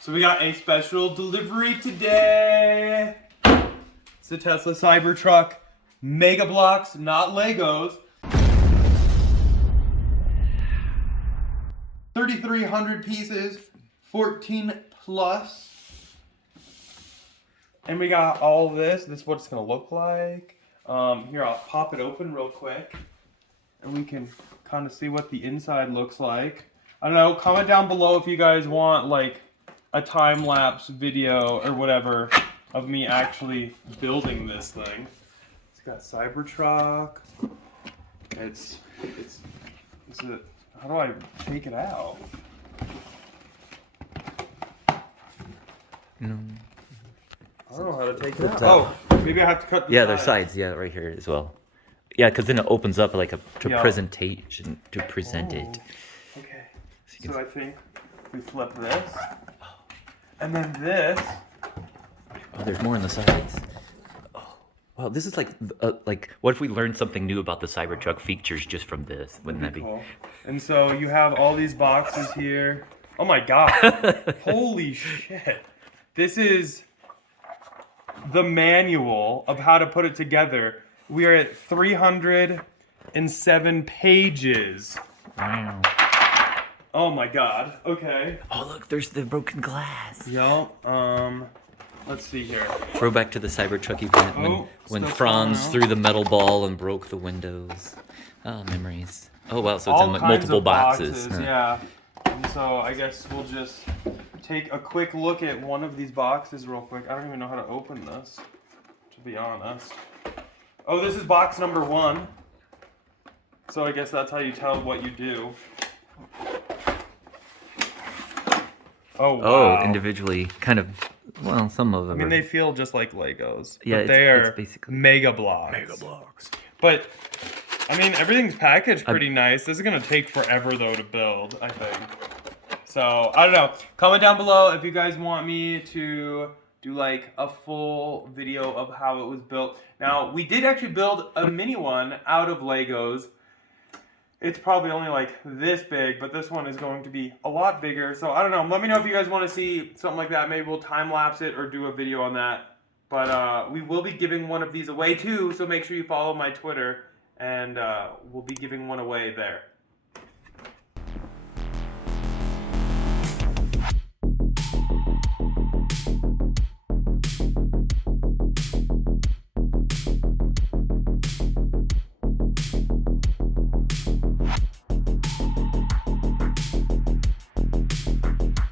So we got a special delivery today. It's the Tesla Cybertruck Mega Blocks, not Legos. 3,300 pieces, 14 plus. And we got all this. This is what it's gonna look like. Here, I'll pop it open real quick. And we can kind of see what the inside looks like. I don't know, comment down below if you guys want like a time-lapse video or whatever of me actually building this thing. It's got Cybertruck. It's a, how do I take it out? No. I don't know how to take it out. Oh, maybe I have to cut the there's sides. Yeah, right here as well. Yeah, because then it opens up like presentation to present it. Okay. So I think we flip this, and then this. Oh, there's more on the sides. Oh, wow, this is like what if we learned something new about the Cybertruck features just from this? Wouldn't that be cool? And so you have all these boxes here. Oh my god! Holy shit! This is the manual of how to put it together. We are at 307 pages. Wow. Oh my god. Okay. Oh look, there's the broken glass. Yo. Let's see here. Throw back to the Cybertruck event when Franz threw the metal ball and broke the windows. Oh, memories. Oh wow, so it's in multiple boxes. Huh. Yeah. And so I guess we'll just take a quick look at one of these boxes real quick. I don't even know how to open this, to be honest. Oh, this is box number 1. So I guess that's how you tell what you do. Oh, wow. Oh, individually, kind of, well, some of them. I mean, they feel just like Legos. Yeah, but they are basically Mega Blocks. Mega Blocks. But, I mean, everything's packaged pretty nice. This is going to take forever, though, to build, I think. So, I don't know. Comment down below if you guys want me to do like a full video of how it was built. Now, we did actually build a mini one out of Legos. It's probably only like this big, but this one is going to be a lot bigger. So I don't know. Let me know if you guys want to see something like that. Maybe we'll time lapse it or do a video on that. But we will be giving one of these away too. So make sure you follow my Twitter and we'll be giving one away there.